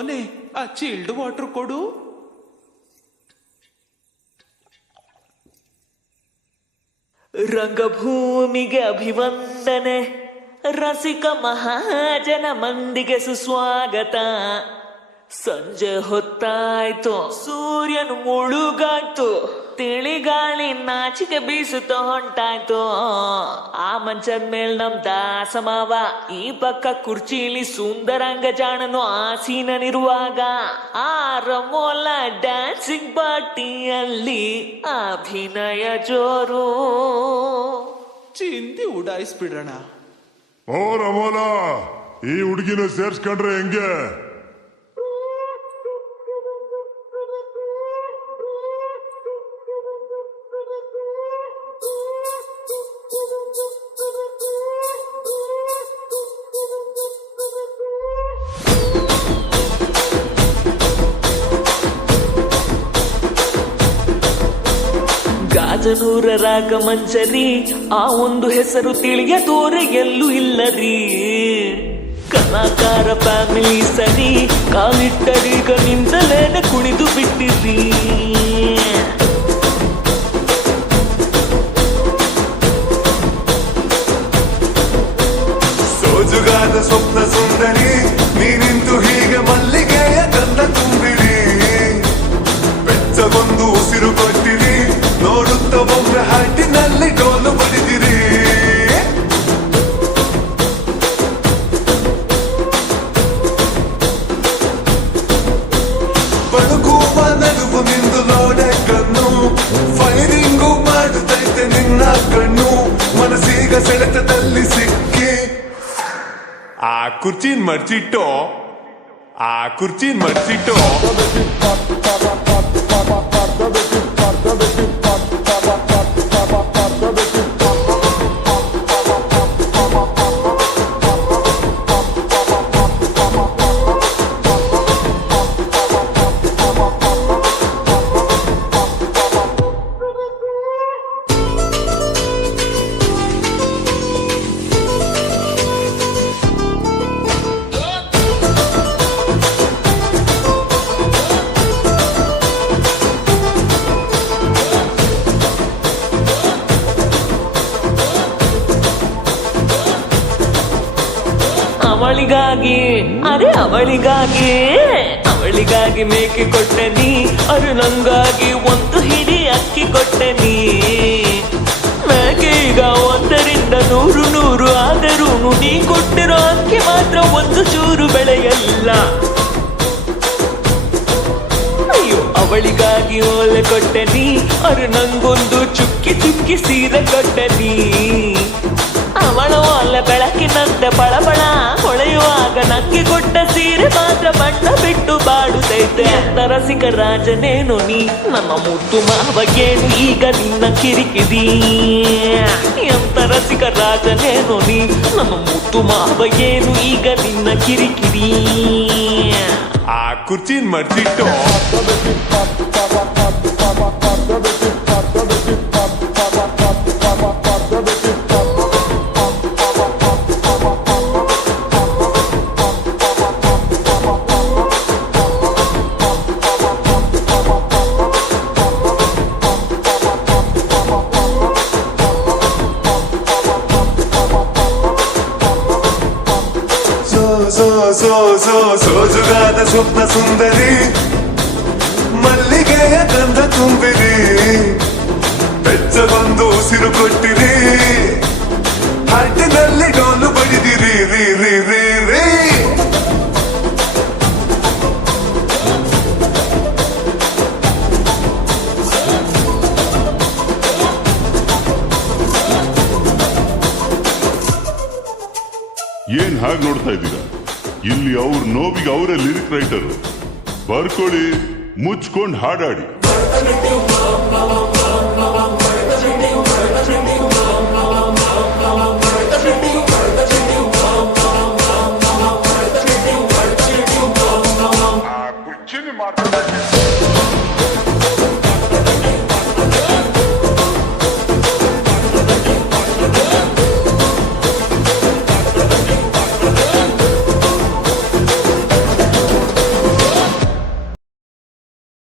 ಸೋನೆ, ಆ chilled water ಕೊಡು. ರಂಗಭೂಮಿಗೆ ಅಭಿವಂದನೆ, ರಸಿಕ ಮಹಾಜನ ಮಂದಿಗೆ ಸುಸ್ವಾಗತ. ಸಂಜೆ ಹೊತ್ತಾಯ್ತು, ಸೂರ್ಯನು ಮುಳುಗಾಯ್ತು, ತಿಳಿಗಾಳಿ ನಾಚಿಕೆ ಬೀಸುತ್ತ ಹೊಂಟಾಯ್ತು. ಆ ಮಂಚದ ಮೇಲ್ ನಮ್ ದಾಸಮಾವ, ಈ ಪಕ್ಕ ಕುರ್ಚಿಲಿ ಸುಂದರಂಗ ಜಾಣನು ಆಸೀನನಿರುವಾಗ ಆ ರಮೋಲ ಡ್ಯಾನ್ಸಿಂಗ್ ಪಾರ್ಟಿಯಲ್ಲಿ ಅಭಿನಯ ಜೋರು. ಚಿಂದಿ ಉಡಾಯಿಸ್ಬಿಡೋಣ. ಓ ರಮೋಲ, ಈ ಹುಡುಗಿನ ಸೇರ್ಸ್ಕೊಂಡ್ರೆ ಹೆಂಗೆ? ಗಾಜನೂರ ರಾಗಮಂಜರಿ, ಆ ಒಂದು ಹೆಸರು ತಿಳಿಯದೋರೆ ಎಲ್ಲೂ ಇಲ್ಲರಿ. ಕಲಾಕಾರ ಫ್ಯಾಮಿಲಿ ಸರಿ, ಕಾಲಿಟ್ಟರೀಗ ನಿಂತಲೇನೆ ಕುಣಿದು ಬಿಟ್ಟಿರಿ. ಸೋಜುಗಾದ ಸ್ವಪ್ನ ಸುಂದರಿ, ನೀನಿಂತು ಹೀಗೆ ಮಲ್ಲಿಗೆಯ ಗಂಧ ತುಂಬಿರಿ. ಬೆಚ್ಚಗೊಂದು ಉಸಿರು ಕೊಟ್ಟಿರಿ, ನೋಡುತ್ತ ಒಮ್ಮೆ ಹಾಟಿನಲ್ಲಿ ಡೋಲು ಬಡಿದಿರಿ. ಬಳುಕುವ ನಗುವು ನಿಂದು ನೋಡೆ ಕಣ್ಣು, ಫೈರಿಂಗು ಮಾಡುತ್ತೈತೆ ನಿನ್ನ ಕಣ್ಣು. ಮನಸ್ಸೀಗ ಸೆಳೆತದಲ್ಲಿ ಸಿಕ್ಕಿ ಆ ಕುರ್ಚಿನ್ ಮರ್ಚಿಟ್ಟೋ, ಆ ಕುರ್ಚಿನ್ ಮರ್ಚಿಟ್ಟೋ. ಅವಳಿಗಾಗಿ, ಅರೆ ಅವಳಿಗಾಗಿ ಮೇಕೆ ಕೊಟ್ಟೆನಿ, ಅರು ನಂಗಾಗಿ ಒಂದು ಹಿಡಿ ಅಕ್ಕಿ ಕೊಟ್ಟೆನಿ. ಮೇಕೆ ಈಗ 100 ಆದರೂ ನೀ ಕೊಟ್ಟಿರೋ ಅಕ್ಕಿ ಮಾತ್ರ ಒಂದು ಚೂರು ಬೆಳೆಯಲ್ಲ. ಅಯ್ಯೋ, ಅವಳಿಗಾಗಿ ಓಲೆ ಕೊಟ್ಟೆನಿ, ಅರು ನಂಗೊಂದು ಚುಕ್ಕಿ ಸೀರೆ ಕೊಟ್ಟೆನಿ. ಅವಳ ಒಲೆ ಬೆಳಕಿನಂತೆ ಬಳಬಳ ಹೊಳೆಯುವಾಗ ನಂಗೆ ಕೊಟ್ಟ ಸೀರೆ ಮಾತ್ರ ಬಣ್ಣ ಬಿಟ್ಟು ಬಾಡುತ್ತೈತೆ. ಅಂತ ರಸಿಕ ರಾಜನೇನು ನೀ, ನಮ್ಮ ಮುದ್ದು ಮಾವಗೇನು ಈಗ ನಿನ್ನ ಕಿರಿಕಿರಿ. ಎಂತ ರಸಿಕ ರಾಜನೇನು ನೀ, ನಮ್ಮ ಮುದ್ದು ಮಾವಗೇನು ಈಗ ನಿನ್ನ ಕಿರಿಕಿರಿ. ಆ ಕುರ್ಚಿನ್ ಮರ್ಚಿಟ್ಟೋ. ಸೋಜುಗಾದ ಸ್ವಪ್ನ ಸುಂದರಿ, ಮಲ್ಲಿಗೆಯ ಗಂಧ ತುಂಬಿರಿ. ಬೆಚ್ಚಗೊಂದು ಉಸಿರು ಕೊಟ್ಟಿರಿ, ಹಾಟಿನಲ್ಲಿ ಡೋಲು ಬಡಿದಿರಿ. ರೀ ರೀ ರೀ ರೀ ಏನ್ ಹಾಗೆ ನೋಡ್ತಾ ಇದ್ದೀರಾ? ಇಲ್ಲಿ ಅವ್ರ ನೋವಿಗೆ ಅವರೇ ಲಿರಿಕ್ ರೈಟರ್. ಬರ್ಕೊಳ್ಳಿ, ಮುಚ್ಕೊಂಡು ಹಾಡಾಡಿ.